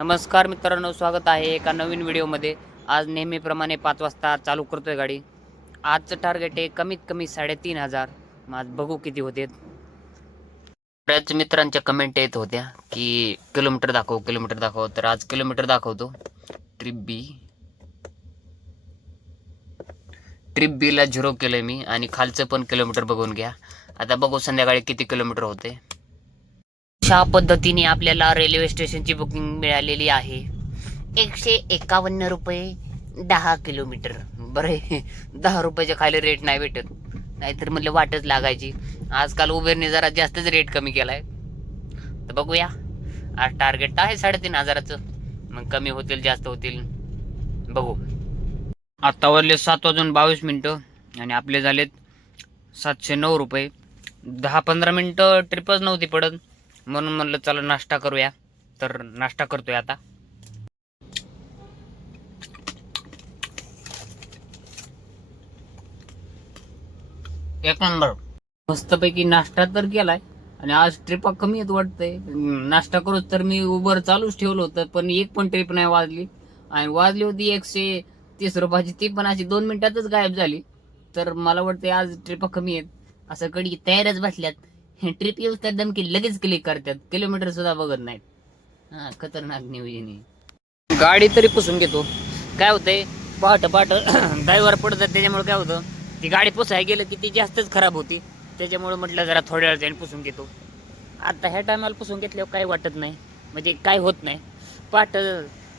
नमस्कार मित्रांनो स्वागत आहे एका नवीन व्हिडिओमध्ये. आज नेहमीप्रमाणे पाच वाजता चालू करतोय गाडी. आजचं टार्गेट आहे कमीत कमी साडेतीन हजार. आज बघू किती होते. बऱ्याच मित्रांच्या कमेंट येत होत्या की किलोमीटर दाखव किलोमीटर दाखव. तर आज किलोमीटर दाखवतो. ट्रिप बी ट्रिप बीला झिरो केलं मी आणि खालचं पण किलोमीटर बघून घ्या. आता बघू संध्याकाळी किती किलोमीटर होते. अशा पद्धतीने आपल्याला रेल्वे स्टेशनची बुकिंग मिळालेली आहे. एकशे एकावन्न रुपये दहा किलोमीटर बरं दहा रुपयाच्या खाली रेट नाही भेटत. नाहीतर म्हटलं वाटच लागायची. आजकाल उबेरने जरा जास्तच रेट कमी केला आहे तर बघूया. आज टार्गेट आहे साडेतीन हजाराचं. मग कमी होतील जास्त होतील. बघू. आत्ता वरले सात वाजून बावीस मिनटं. आणि आपले झालेत सातशे नऊ रुपये. दहा पंधरा मिनटं ट्रिपच नव्हती पडत. म्हणून म्हणलं चला नाश्ता करूया. तर नाश्ता करतोय आता. एक नंबर. मस्तपैकी नाश्ता तर केलाय आणि आज ट्रिपा कमी येत वाटतंय. नाश्ता करूच तर मी उबर चालूच ठेवलं होतं पण एक पण ट्रिप नाही वाजली. आणि वाजली होती एकशे तीस रुपयाची ती पण अशी दोन मिनिटातच गायब झाली. तर मला वाटतंय आज ट्रिपा कमी आहेत. असं कडी तयारच बसल्यात. ट्रिप येऊस तर धमकी लगेच क्लिक करतात. किलोमीटर सुद्धा बघत नाहीत. हा खतरनाक नियोजन गाडी तरी पुसून घेतो. काय होतंय? पहाट पहाट ड्रायव्हर पडतात त्याच्यामुळे काय होतं? ती गाडी पुसाय गेलं की ती जास्तच खराब होती. त्याच्यामुळे म्हटलं जरा थोड्या वेळ जाईन पुसून घेतो. आता ह्या टायमाला पुसून घेतल्यावर काही वाटत नाही. म्हणजे काय होत नाही. पाट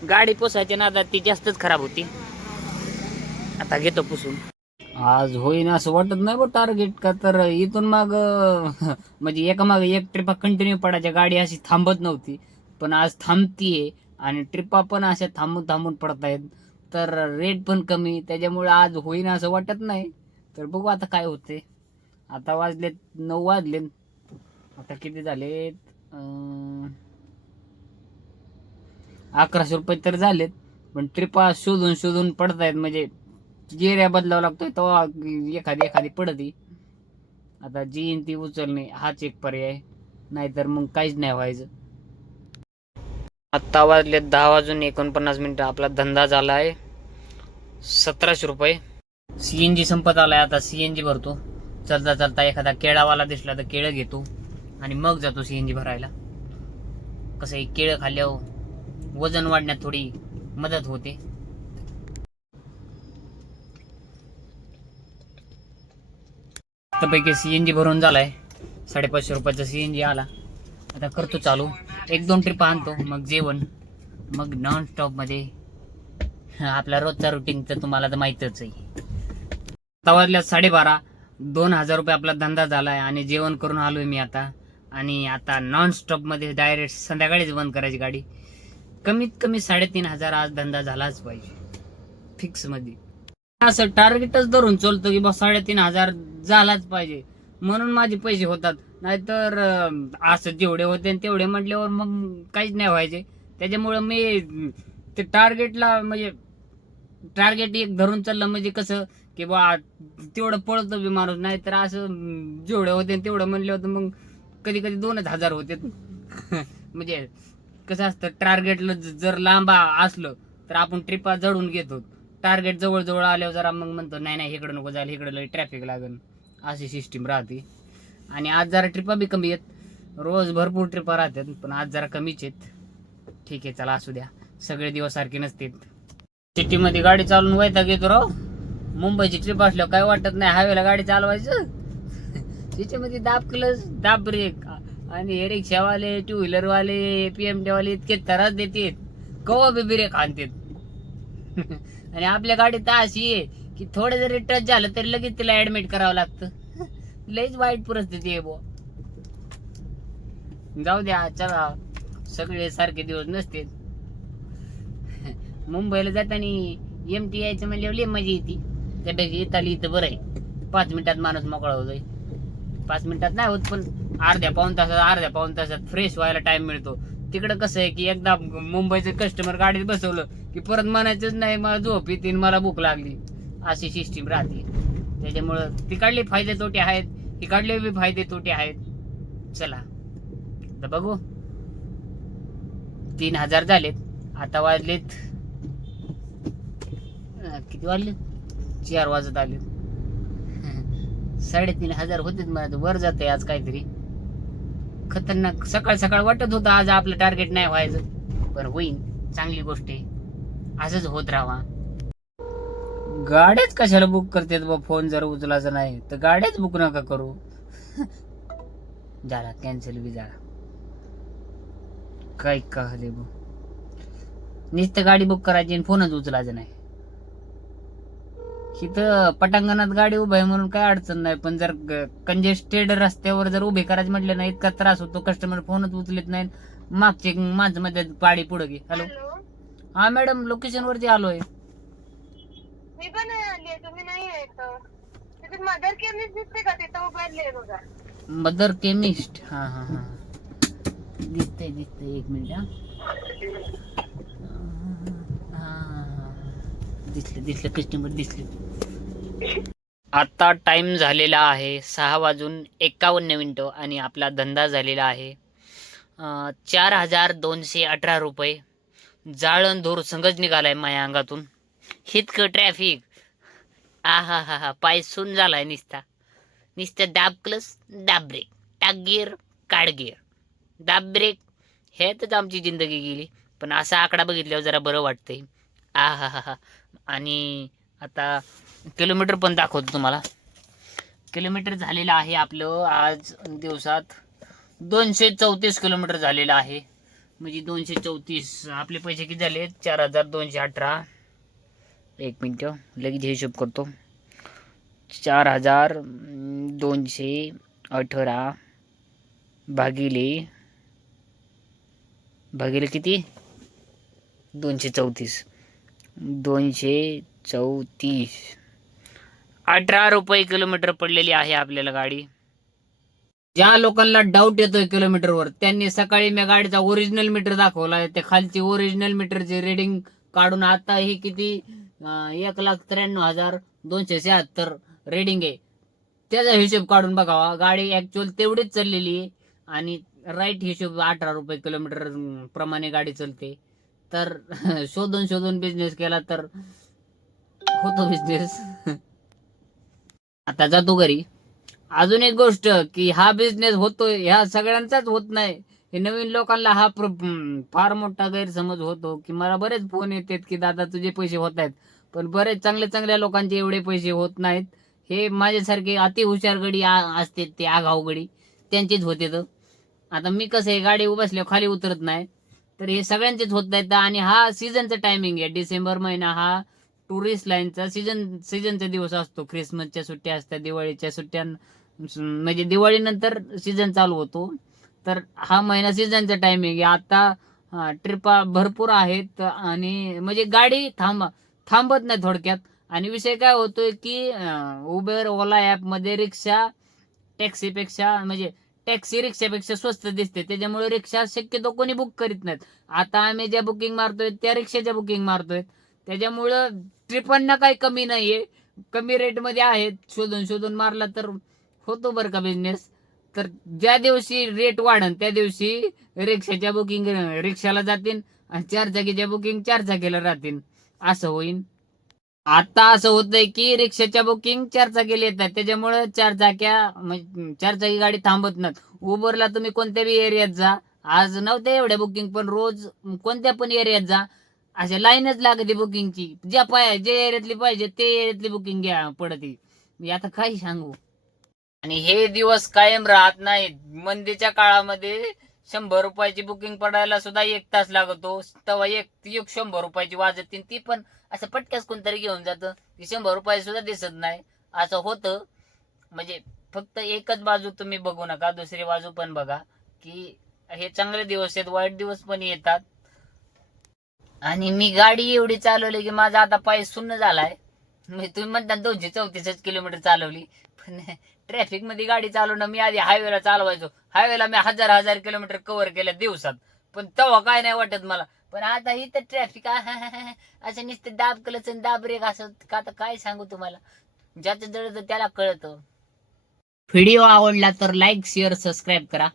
गाडी पुसायच्या नादात ती जास्तच खराब होती. आता घेतो पुसून. आज होईन असं वाटत नाही बघ टार्गेट का तर इथून माग म्हणजे एका माग एक ट्रिपा कंटिन्यू पडायच्या गाडी अशी थांबत नव्हती. पण आज थांबतीये आणि ट्रिपा पण अशा थांबून थांबून पडत आहेत तर रेट पण कमी त्याच्यामुळे आज होईन असं वाटत नाही. तर बघू आता काय होते. आता वाजलेत नऊ वाजलेत. आता किती झालेत? अकराशे रुपये तर झालेत पण ट्रिपा शोधून शोधून पडत आहेत म्हणजे जेऱ्या बदलावा लागतोय तेव्हा एखादी एखादी पडती. आता जी ती उचलणे हाच एक पर्याय. नाहीतर मग काहीच नाही व्हायचं. आत्ता वाजले दहा वाजून एकोणपन्नास मिनिटं. आपला धंदा झाला आहे सतराशे रुपये. सीएनजी संपत आलाय. आता सीएनजी भरतो. चलता चलता एखादा केळावाला दिसला तर केळं घेतो आणि मग जातो सीएनजी भरायला. कसं आहे केळं खाल्ल्यावर वजन वाढण्यात थोडी मदत होते. आत्तापैकी सी एन जी भरून झालाय. साडेपाचशे रुपयाचा सी एन जी आला. आता करतो चालू. एक दोन ट्रिप आणतो. मग जेवण. मग नॉन स्टॉपमध्ये आपला रोजचा रुटीन तर तुम्हाला तर माहीतच आहे. तवाजल्या साडेबारा दोन हजार रुपये आपला धंदा झालाय आणि जेवण करून आलोय मी आता. आणि आता नॉन स्टॉपमध्ये डायरेक्ट संध्याकाळीच बंद करायची गाडी. कमीत कमी साडेतीन हजार आज धंदा झालाच पाहिजे. फिक्समध्ये असं टार्गेटच धरून चलतो की बा साडेतीन हजार झालाच पाहिजे. म्हणून माझे पैसे होतात. नाहीतर असं जेवढे होते तेवढे म्हटल्यावर मग काहीच नाही व्हायचे. त्याच्यामुळं मी ते टार्गेटला म्हणजे टार्गेट एक धरून चाललं म्हणजे कसं की बा तेवढं पळतो बी माणूस. नाही तर असं जेवढे होते तेवढं म्हणले होतं मग कधी कधी दोनच हजार होते. म्हणजे कसं असतं टार्गेटला जर लांब असलं तर आपण ट्रिपा जडून घेतो टार्गेट जवळजवळ आल्यावर जरा मग म्हणतो नाही नाही इकडं नको जायला इकडं लई ट्रॅफिक लागेल अशी सिस्टीम राहते. आणि आज जरा ट्रिपा बी कमी आहेत. रोज भरपूर ट्रिपा राहतात पण आज जरा कमीच आहेत. ठीक आहे चला असू द्या. सगळे दिवस सारखे नसतात. सिटीमध्ये गाडी चालवून वैताग घेतो राव. मुंबईची ट्रिप असल्यावर काय वाटत नाही हायवेला गाडी चालवायचं? सिटीमध्ये दाब क्लच दाब ब्रेक आणि हे रिक्षावाले टू व्हीलरवाले पी एम वाले इतके त्रास देतात. कवा बी ब्रेक आणतात. आणि आपल्या गाडीत तर अशी आहे की थोडं जरी टच झालं तरी लगेच तिला ऍडमिट करावं लागतं. लईच वाईट परिस्थिती आहे बुवा जाऊ द्या चला. सगळे सारखे दिवस नसते. मुंबईला जाताना एम टी यायचं म्हणजे लई मजा येते. त्यापेक्षा इथं इथं बरं आहे. पाच मिनिटात माणूस मोकळा होतोय पाच मिनिटात नाही होत पण अर्ध्या पाऊन तासात अर्ध्या पाऊन तासात फ्रेश व्हायला टाइम मिळतो. तिकडं कसं आहे की एकदा मुंबईचं कस्टमर गाडीत बसवलं की परत म्हणायचंच नाही मला झोप येते मला भूक लागली. अशी सिस्टीम राहते. त्याच्यामुळं तिकडले फायदे तोटे आहेत तिकडले बी फायदे तोटे आहेत. चला. तर बघू. तीन हजार झालेत. आता वाजलेत किती वाजले? चार वाजत आले. साडेतीन हजार होते मला वर जाते आज काहीतरी. खतरनाक. सकाळ सकाळ वाटत होतं आज आपलं टार्गेट नाही व्हायचं. पण होईल चांगली गोष्ट आहे. असंच होत राहावा. गाड्याच कशाला बुक करतात बा? फोन जर उचलायचा नाही तर गाड्याच बुक नका करू. झाला कॅन्सल बी झाला काय कहले बो? नुसतं गाडी बुक करायची आणि फोनच उचलायचा नाही. इथं पटांगणात गाडी उभा आहे म्हणून काय अडचण नाही. पण जर कंजेस्टेड रस्त्यावर जर उभे करायचे म्हटले ना इतका त्रास होतो कस्टमर फोनच उचलत नाही मागचे माझं मध्ये पाडी पुढे घे. हॅलो हा मॅडम लोकेशन वरती आलोय. मी पण आली तुम्ही नाही येत तिथे मदर केमिस्ट दिसते का? तिथं उभारले बघा. मदर केमिस्ट हा हा हा. दिसतंय दिसतंय. एक मिनिट हा. दिसले दिसले कस्टमर दिसले. आता टाइम झालेला आहे सहा वाजून एकावन्न मिनटं आणि आपला धंदा झालेला आहे. चार हजार दोनशे अठरा रुपये जाळण धूर संगच निघालाय माझ्या अंगातून. इतकं ट्रॅफिक आ हा हा हा पाय सून झालाय निस्ता. निस्ता दाब क्लस दाब ब्रेक टाक गिअर काढ गिअर दाब ब्रेक ह्यातच आमची जिंदगी गेली. पण असा आकडा बघितल्यावर जरा बरं वाटतंय. आ हा हा हा आणि आता किलोमीटर पण दाखवतो तुम्हाला. किलोमीटर झालेलं आहे आपलं आज दिवसात दोनशे चौतीस किलोमीटर झालेलं आहे. म्हणजे दोनशे चौतीस. आपले पैसे किती झाले? चार हजार दोनशे अठरा. एक मिनटं लगेच हिशोब करतो. चार हजार दोनशे अठरा भागिले भागिले किती? दोनशे चौतीस. दोनशे चौतीस. अठरा रुपये किलोमीटर पडलेली आहे आपल्याला गाडी. ज्या लोकांना डाऊट येतोय किलोमीटरवर त्यांनी सकाळी मी गाडीचा ओरिजिनल मीटर दाखवला त्या खालची ओरिजिनल मीटरची रिडिंग काढून आता हे किती? एक लाख त्र्याण्णव हजार दोनशे शहात्तर रेडिंग आहे. त्याचा हिशोब काढून बघावा. गाडी ऍक्च्युअल तेवढीच चाललेली आहे आणि राईट हिशोब अठरा रुपये किलोमीटर प्रमाणे गाडी चालते. तर शोधून शोधून बिझनेस केला तर होतो बिझनेस आता जातो घरी. अजून एक गोष्ट की हा बिझनेस होतोय ह्या सगळ्यांचाच होत नाही. हे नवीन लोकांना हा प्र- फार मोठा गैरसमज होतो की मला बरेच फोन येतात की दादा तुझे पैसे होत आहेत. पण बरेच चांगल्या चांगल्या लोकांचे एवढे पैसे होत नाहीत. हे माझ्यासारखे अति हुशार गडी आ- असते ते आघाव गडी. त्यांचेच होते तर. आता मी कसं आहे गाडी उभासल्यावर खाली उतरत नाही. तर हे सगळ्यांचेच होत आहेत आणि हा सीझनचा टायमिंग आहे. डिसेंबर महिना हा टुरिस्ट लाईनचा सीझन सीझनचा दिवस असतो. ख्रिसमसच्या सुट्ट्या असतात दिवाळीच्या सुट्ट्या म्हणजे दिवाळीनंतर सीझन चालू होतो. तर हा महिना सीझनचा टायमिंग आहे. आता ट्रिपा भरपूर आहेत आणि म्हणजे गाडी थांब थांबत नाही थोडक्यात. आणि विषय काय होतोय की उबेर ओला ॲपमध्ये रिक्षा टॅक्सीपेक्षा म्हणजे टॅक्सी रिक्षापेक्षा स्वस्त दिसते. त्याच्यामुळे रिक्षा शक्यतो कोणी बुक करीत नाहीत. आता आम्ही ज्या बुकिंग मारतोय त्या रिक्षाच्या बुकिंग मारतोय. त्याच्यामुळं ट्रिपांना काही कमी नाही आहे कमी रेटमध्ये आहेत. शोधून शोधून मारला तर होतो बरं का बिझनेस तर ज्या दिवशी रेट वाढन त्या दिवशी रिक्षाच्या बुकिंग रिक्षाला जातील आणि चार जागेच्या बुकिंग चार जागेला राहतील असं होईल आता असं होतंय की रिक्षाच्या बुकिंग चार चाकीला येतात त्याच्यामुळे चार चाक्या चार चाकी गाडी थांबत नाहीत. उबरला तुम्ही कोणत्या बी एरियात जा. आज नव्हते एवढ्या बुकिंग पण रोज कोणत्या पण एरियात जा. अशा लाईनच लागते बुकिंगची ज्या पाय जे एरियातली पाहिजे ते एरियातली बुकिंग घ्या पडते मी आता काय सांगू. आणि हे दिवस कायम राहत नाहीत. मंदीच्या काळामध्ये शंभर रुपयाची बुकिंग पडायला सुद्धा एक तास लागतो. तेव्हा एक एक शंभर रुपयाची वाजत ती पण असं पटक्यास कोणतरी घेऊन जातं. ती शंभर रुपये सुद्धा दिसत नाही. असं होतं. म्हणजे फक्त एकच बाजू तुम्ही बघू नका दुसरी बाजू पण बघा की हे चांगले दिवस आहेत वाईट दिवस पण येतात. आणि मी गाडी एवढी चालवली की माझा आता पाय सुन्न झालाय. मी तुम्ही म्हणता दोनशे चौतीसच किलोमीटर चालवली. पण ट्रॅफिकमध्ये गाडी चालवणं मी आधी हायवेला चालवायचो. हायवेला मी हजार हजार किलोमीटर कव्हर केल्या दिवसात. पण तेव्हा काय नाही वाटत मला. पण आता इथं ट्रॅफिक असं नुसतं दाब कलच दाब रेग असं का आता काय सांगू तुम्हाला? ज्याचं जळत त्याला कळतं. व्हिडिओ आवडला तर लाईक शेअर सबस्क्राईब करा.